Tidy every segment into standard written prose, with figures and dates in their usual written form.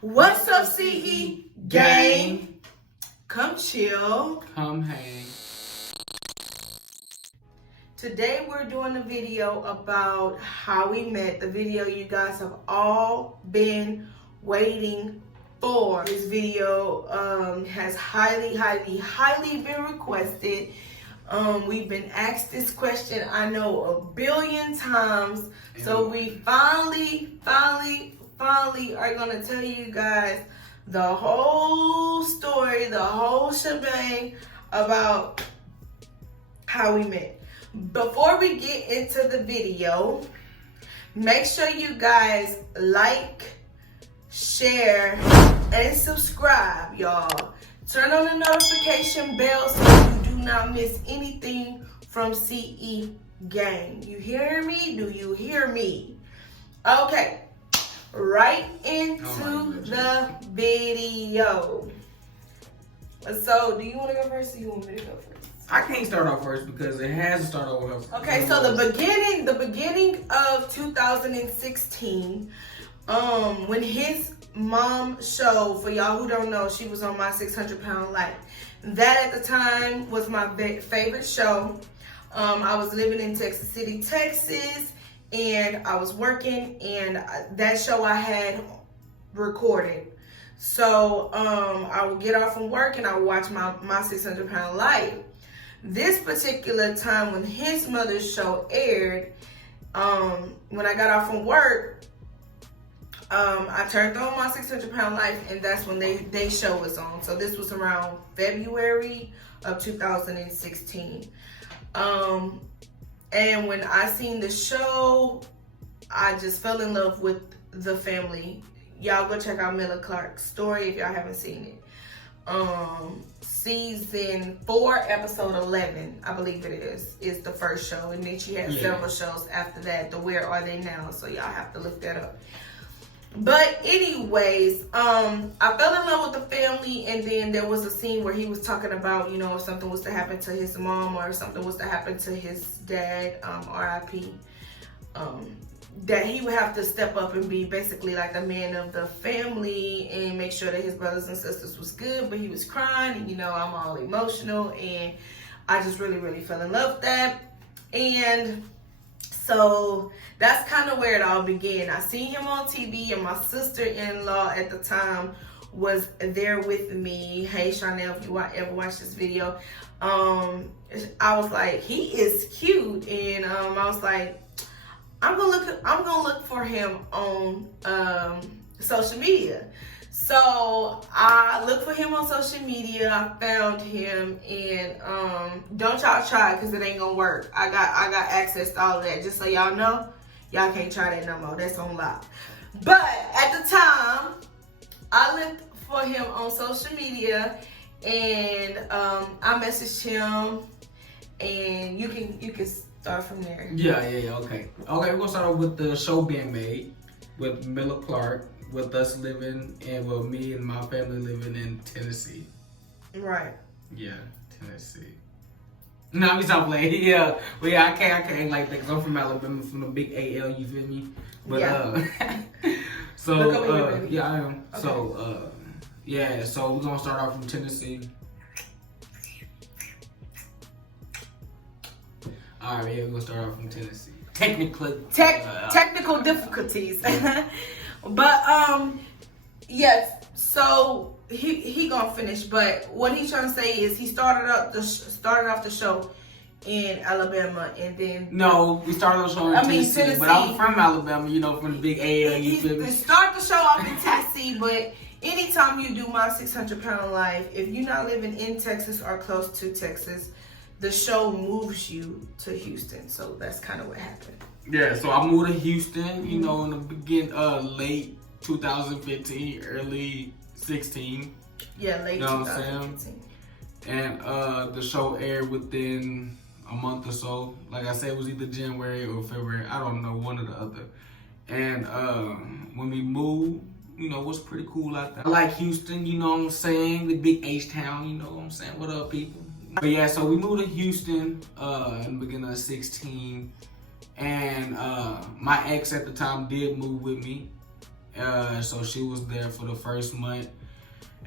What's up, C.E. Gang? Come chill. Come hang. Today we're doing a video about how we met. The video you guys have all been waiting for. This video has highly been requested. We've been asked this question, I know, 1 billion times. So we finally are gonna tell you guys the whole story, the whole shebang about how we met. Before we get into the video, make sure you guys like, share, and subscribe, y'all. Turn on the notification bell so you do not miss anything from C.E. Gang. You hear me? Do you hear me? Okay, right into the video. So, do you want to go first or you want me to go first? I can't start off first because it has to start over. Okay, so the beginning of 2016, when his mom show, for y'all who don't know, she was on My 600 Pound Life. That at the time was my favorite show. I was living in Texas City, Texas, and I was working, and that show I had recorded. So I would get off from work and I would watch my 600 Pound Life. This particular time when his mother's show aired, when I got off from work, I turned on My 600 Pound Life, and that's when they show was on. So this was around February of 2016. And when I seen the show, I just fell in love with the family. Y'all go check out Mila Clark's story if y'all haven't seen it. Season 4, episode 11, I believe it is the first show, and then she had several shows after that. The Where Are They Now? So y'all have to look that up. But anyways, I fell in love with the family, and then there was a scene where he was talking about, you know, if something was to happen to his mom or if something was to happen to his dad, R.I.P., that he would have to step up and be basically like the man of the family and make sure that his brothers and sisters was good. But he was crying, and you know, I'm all emotional, and I just really fell in love with that. And so that's kind of where it all began. I seen him on TV, and my sister-in-law at the time was there with me. Hey Chanel, if you ever watch this video, I was like, he is cute, and I was like, I'm gonna look for him on social media. So I looked for him on social media. I found him, and don't y'all try it because it ain't gonna work. I got access to all of that. Just so y'all know, y'all can't try that no more. That's on live. But at the time, I looked for him on social media, and I messaged him, and you can start from there. Yeah, okay. Okay, we're gonna start off with the show being made with Mila Clark, with us living, and with me and my family living in Tennessee. Right. Yeah, Tennessee. No, we stop playing. Yeah, well, yeah, I can't like that because I'm from Alabama, from the big AL. You feel me? But so look over here, baby. yeah, I am. Okay. So yeah, so we're gonna start off from Tennessee. All right, yeah, we're gonna start off from Tennessee. Technical difficulties. But yes, so he gonna finish. But what he's trying to say is he started off the show in Alabama, and then no, we started the show in Tennessee. But I'm from Alabama, you know, from the big AL. You feel me? He start the show off in Tennessee, but anytime you do My 600 Pound Life, if you're not living in Texas or close to Texas, the show moves you to Houston. So that's kind of what happened. Yeah, so I moved to Houston, you know, in the beginning, late 2015, early 16. Yeah, late 2015. And the show aired within a month or so. Like I said, it was either January or February. I don't know, one or the other. And when we moved, you know, it was pretty cool out there. I like Houston, you know what I'm saying? The big H-town, you know what I'm saying? What up, people? But yeah, so we moved to Houston in the beginning of 16. And my ex at the time did move with me. So she was there for the first month.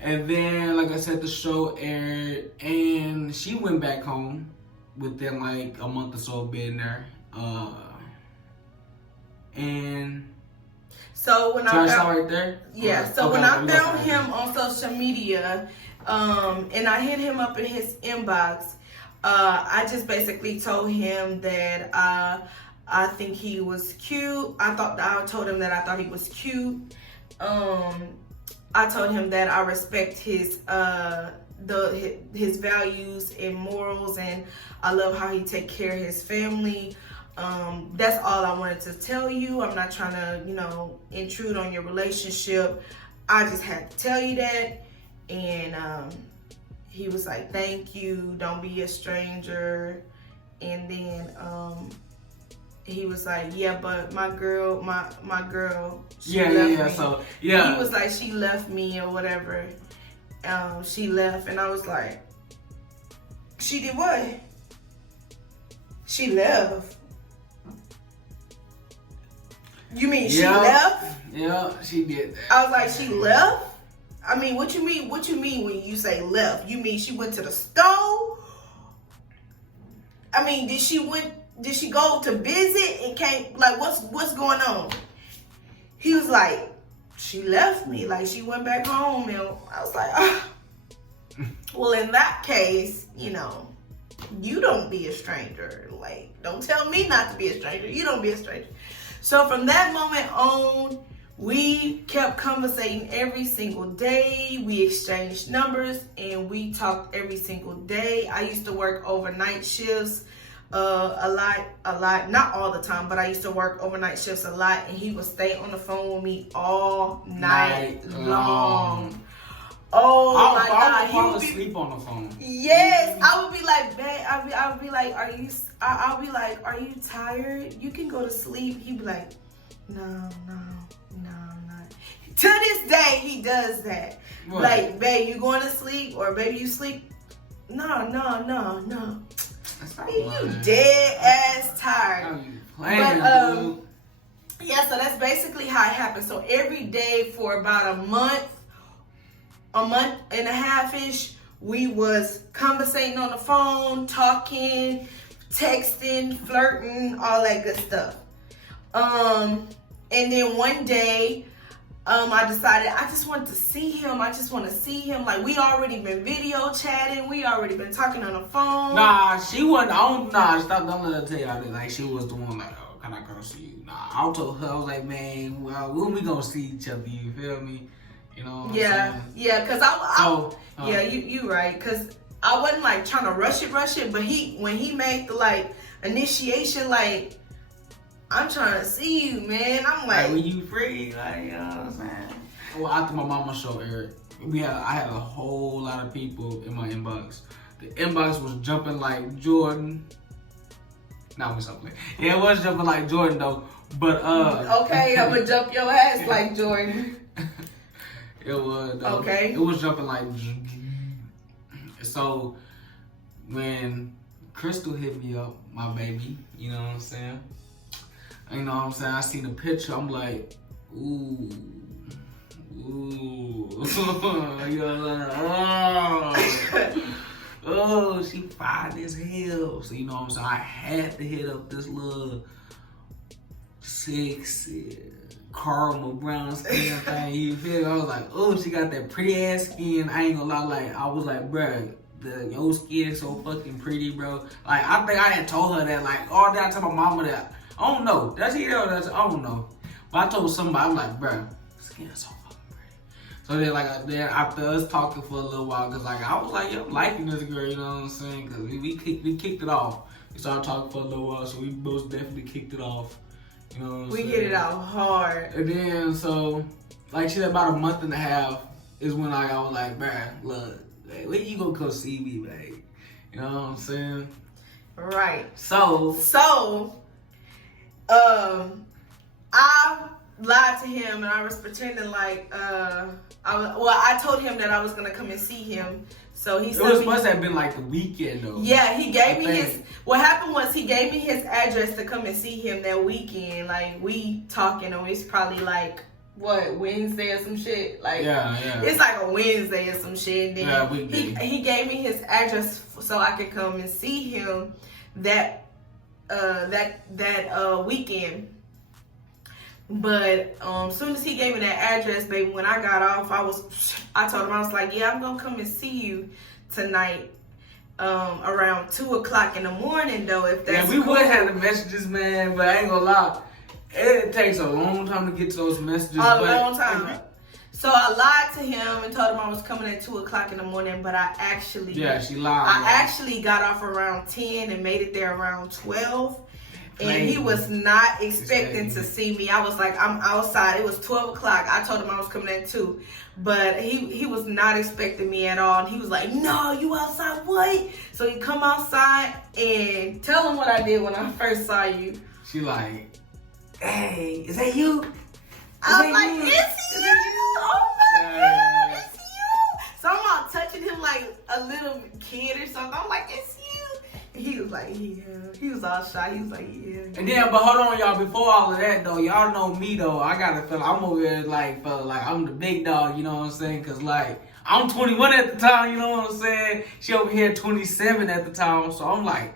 And then, like I said, the show aired, and she went back home within like a month or so of being there. And so when I found right there, when I found him on social media, and I hit him up in his inbox, I just basically told him that I think he was cute. I told him that I thought he was cute. I told him that I respect his values and morals, and I love how he take care of his family. That's all I wanted to tell you. I'm not trying to, intrude on your relationship. I just had to tell you that. And he was like, thank you. Don't be a stranger. And then he was like, yeah, but my girl, she left me. So, yeah. He was like, she left me or whatever. She left. And I was like, she did what? She left. You mean she left? Yeah, she did that. I was like, she left? I mean, what you mean when you say left? You mean she went to the store? I mean, did she go to visit and came? Like, what's going on? He was like, she left me. Like, she went back home. And I was like, ah. Well, in that case, you don't be a stranger. Like, don't tell me not to be a stranger. You don't be a stranger. So from that moment on, we kept conversating every single day. We exchanged numbers and we talked every single day. I used to work overnight shifts a lot. Not all the time, but I used to work overnight shifts a lot, and he would stay on the phone with me all night long. Oh my God. I would fall asleep on the phone. Yes, I would be like, babe, I would be like, I'll be like, are you tired? You can go to sleep. He'd be like, no, not. To this day, he does that. What? Like, babe, you going to sleep? Or baby, you sleep? No. That's not you dead ass tired. But, yeah, so that's basically how it happened. So every day for about a month and a half-ish, we was conversating on the phone, talking, texting, flirting, all that good stuff. And then one day, I decided I just wanted to see him. I just want to see him. Like, we already been video chatting. We already been talking on the phone. Nah, she wasn't. Stop. Don't let her tell y'all that. Like, she was the one like, oh, can I go see you? Nah, I told her, I was like, man, well, when we gonna see each other? You feel me? You know what I'm saying? Yeah, because you right. Because I wasn't like trying to rush it, but when he made the like initiation, like, I'm trying to see you, man. I'm like, when you free, like, you know what I'm saying? Well, after my mama show aired, I had a whole lot of people in my inbox. The inbox was jumping like Jordan. Nah, we something. Yeah, it was jumping like Jordan though. But okay, I'm gonna jump your ass like Jordan. It was though. Okay. It was jumping like. So when Crystal hit me up, my baby, you know what I'm saying? You know what I'm saying? I seen the picture. I'm like, ooh. You know, oh, she fine as hell. So you know what I'm saying? I had to hit up this little sexy caramel brown skin thing. You feel me? I was like, oh, she got that pretty ass skin. I ain't gonna lie. Like, I was like, bruh, your skin is so fucking pretty, bro. Like, I think I had told her that. Like, all day I told my mama that. I don't know. That's either or that's, I don't know. But I told somebody, I'm like, bruh, skin is so fucking pretty. So then after us talking for a little while, cause like I was like, yo, I'm liking this girl, you know what I'm saying? Cause we kicked it off. We started talking for a little while, so we most definitely kicked it off. You know what I'm saying? We hit it out hard. And then so, like, shit, about a month and a half is when I was like, bruh, look, like, when you gonna come see me, babe? You know what I'm saying? Right. So I lied to him and I was pretending like I told him that I was gonna come and see him. So he said it was supposed to have been like the weekend though. Yeah, he gave me his. What happened was he gave me his address to come and see him that weekend. Like, we talking, and it's probably like what, Wednesday or some shit. Like, yeah. It's like a Wednesday or some shit. And then he gave me his address so I could come and see him that weekend. But soon as he gave me that address, baby, when I got off, I told him, I was like, yeah, I'm gonna come and see you tonight. Around 2 o'clock in the morning, though, if that's we would have the messages, man, but I ain't gonna lie. It takes a long time to get to those messages. Long time. So I lied to him and told him I was coming at 2 o'clock in the morning, but I actually... Yeah, she lied. I actually got off around 10 and made it there around 12. And he was not expecting to see me. I was like, I'm outside. It was 12 o'clock. I told him I was coming at 2. But he was not expecting me at all. And he was like, no, you outside, what? So he come outside and tell him what I did when I first saw you. She like, hey, is that you? I was like, it's you. Oh my God, it's you. So I'm all touching him like a little kid or something. I'm like, it's you. He was like, yeah. He was all shy. He was like, yeah. And then, but hold on, y'all. Before all of that, though, y'all know me, though. I gotta feel I'm over here like I'm the big dog. You know what I'm saying? Cause like I'm 21 at the time. You know what I'm saying? She over here 27 at the time. So I'm like,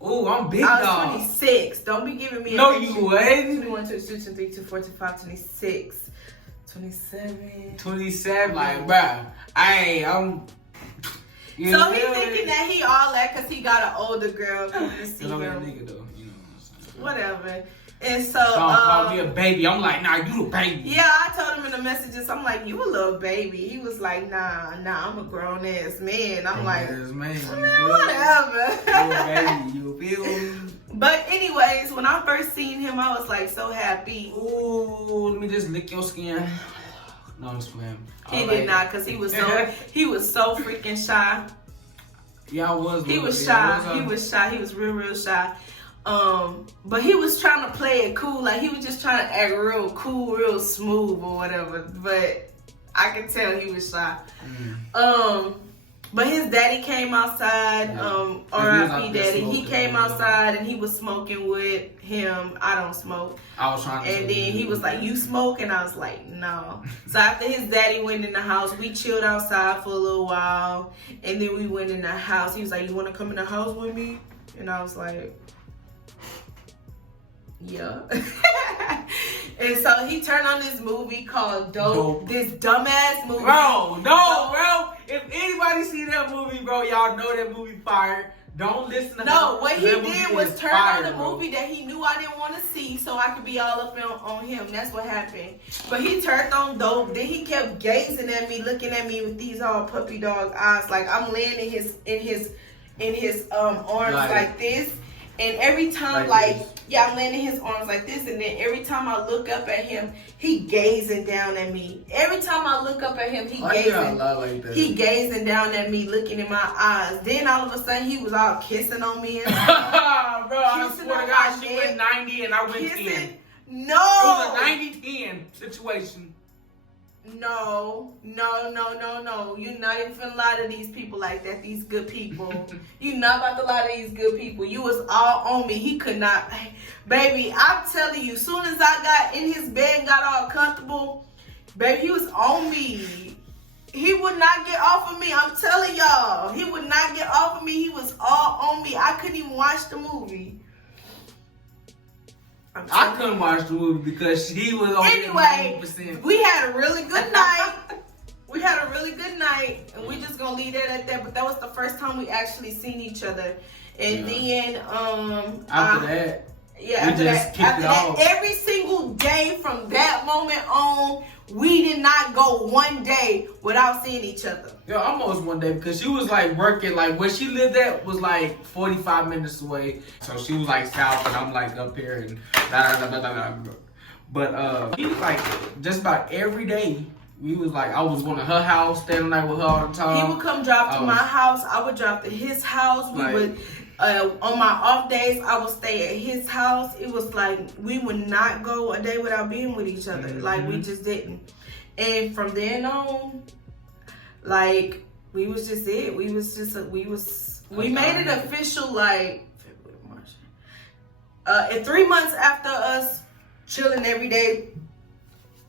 oh, I'm big dog. I was 26. Don't be giving me. No, you wasn't. 21, 22, 23, 24, 25, 26, 27. 27. Like, bruh, I'm. You so he's thinking that he all that because he got an older girl coming to see him. Nigga though, you know what I'm saying? Whatever. And so call me a baby. I'm like, nah, you a baby. Yeah, I told him in the messages, I'm like, you a little baby. He was like, nah, I'm a grown ass man. I'm like, whatever. You feel me? But anyways, when I first seen him, I was like so happy. Ooh, let me just lick your skin. No, I'm just playing. He did not, cause he was so freaking shy. Yeah, I was. He was shy. He was shy. He was real shy. But he was trying to play it cool. Like he was just trying to act real cool, real smooth or whatever. But I could tell he was shy. But his daddy came outside, R.I.P. daddy. He came outside and he was smoking with him. I don't smoke. I was trying to. And then he was like, you smoke? And I was like, no. So after his daddy went in the house, we chilled outside for a little while. And then we went in the house. He was like, you want to come in the house with me? And I was like, yeah. And so he turned on this movie called Dope. This dumbass movie. Bro, bro. If anybody see that movie, bro, y'all know that movie fire. Don't listen to No, what he did was turn on the movie that he knew I didn't want to see so I could be all up on him. That's what happened. But he turned on Dope. Then he kept gazing at me, looking at me with these all puppy dog eyes. Like I'm laying in his arms like this. And every time, I'm laying in his arms like this, and then every time I look up at him, he gazing down at me. Every time I look up at him, he gazing down at me, looking in my eyes. Then all of a sudden, he was all kissing on me. And bro, I swear to God, she went 90 and I went 10. No. It was a 90-10 situation. No. You're not even finna lie to these people like that, these good people. You're not about to lie to these good people. You was all on me. He could not. Baby, I'm telling you, soon as I got in his bed and got all comfortable, baby, he was on me. He would not get off of me. I'm telling y'all. He would not get off of me. He was all on me. I couldn't even watch the movie. I couldn't watch the movie because she was on 90%. We had a really good night. And we just gonna leave that at that. But that was the first time we actually seen each other. And then after that, every single day from that moment on, we did not go one day without seeing each other. Yeah, almost one day because she was like working, like where she lived at was like 45 minutes away. So she was like south and I'm like up here and But he was like just about every day. We was like, I was going to her house, staying the night with her all the time. He would come drive to my house. I would drive to his house. We would, on my off days, I would stay at his house. It was like, we would not go a day without being with each other. Like, we just didn't. And from then on, like, we was just it. We made it official, like, February, March. And 3 months after us chilling every day,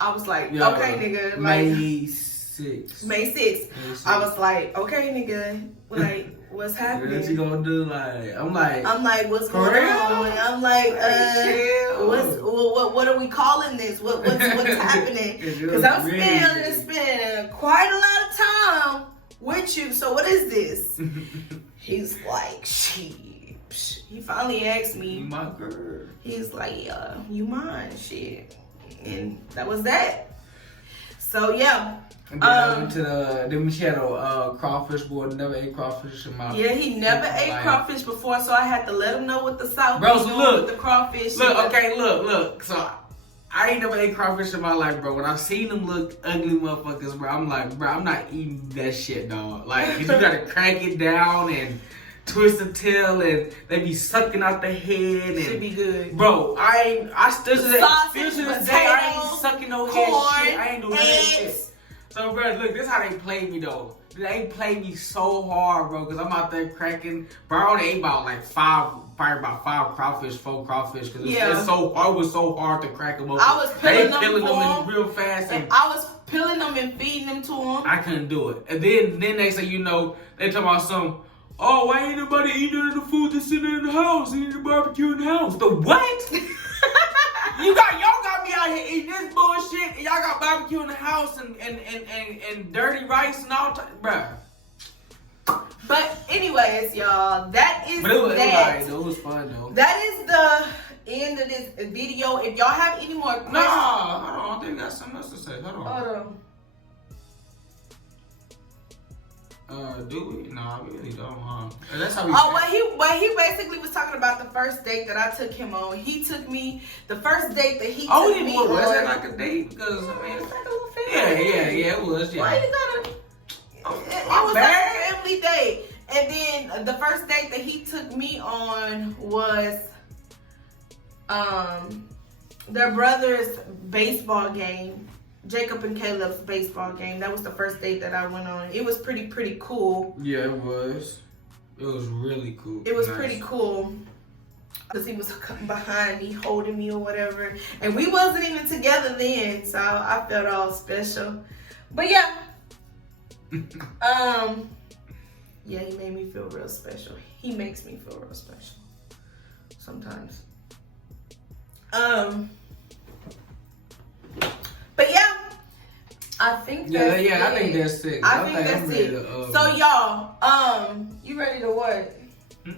I was like, okay, nigga. Like, May 6th. May 6th. I was like, okay, nigga. Like, what's happening? What you gonna do? Like, I'm like, what's going on? I'm like, what are we calling this? What's happening? Because I'm spending quite a lot of time with you. So what is this? He's like, shit. He finally asked me. You my girl. He's like, yeah, you mine, shit. And that was that. So yeah. And then I went to then she had a crawfish board, never ate crawfish in my Yeah, he never ate crawfish before, so I had to let him know what the South bro, was so doing look, with the crawfish. Look. So I ain't never ate crawfish in my life, bro. When I seen them look ugly motherfuckers, bro, I'm like, bro, I'm not eating that shit, dog. Like, 'cause you gotta crank it down and twist the tail, and they be sucking out the head. And should be good, bro. I still to this day, I ain't sucking no head shit. I ain't doing that shit. So, bro, look, this is how they play me, though. They play me so hard, bro, because I'm out there cracking. Bro, I only ate about like probably about 4 crawfish, because it's so hard. It was so hard to crack them open. I was peeling them real fast. And I was peeling them and feeding them to them. I couldn't do it. And then next thing you know, they talk about some, oh, why ain't nobody eating the food that's sitting in the house, eating the barbecue in the house? The what? Y'all got me out here eating this bullshit, and y'all got barbecue in the house and dirty rice and all that, bruh. But anyways, y'all, that is But it was fun though. That is the end of this video. If y'all have any more questions, no, hold on, I think I got something else to say. Hold on. Do we? No, I really don't. That's how we. Well, he basically was talking about the first date that I took him on. He took me the first date that he took me on. Was it like a date? Because I mean, it's like a little family. Yeah, it was. Yeah. Why you gotta? It was like a family date, and then the first date that he took me on was their brother's baseball game. Jacob and Caleb's baseball game. That was the first date that I went on. It was pretty cool. Yeah, it was. It was really cool. It was pretty cool. Because he was coming behind me, holding me or whatever. And we wasn't even together then, so I felt all special. But yeah. Yeah, he made me feel real special. He makes me feel real special. Sometimes. But yeah, I think that's it. I think that's it. I think that's it. So y'all, you ready to what? You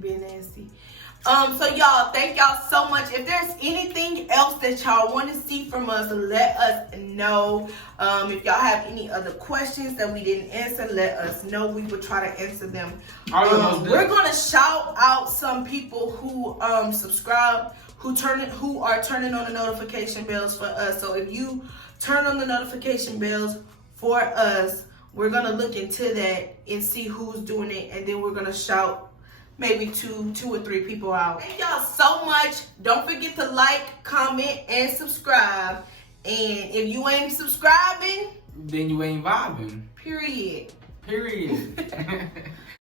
being nasty. So y'all, thank y'all so much. If there's anything else that y'all want to see from us, let us know. If y'all have any other questions that we didn't answer, let us know. We will try to answer them. We're gonna shout out some people who subscribe, who are turning on the notification bells for us. So if you turn on the notification bells for us, we're gonna look into that and see who's doing it, and then we're gonna shout maybe two or three people out. Thank y'all so much. Don't forget to like, comment, and subscribe. And if you ain't subscribing, then you ain't vibing. Period.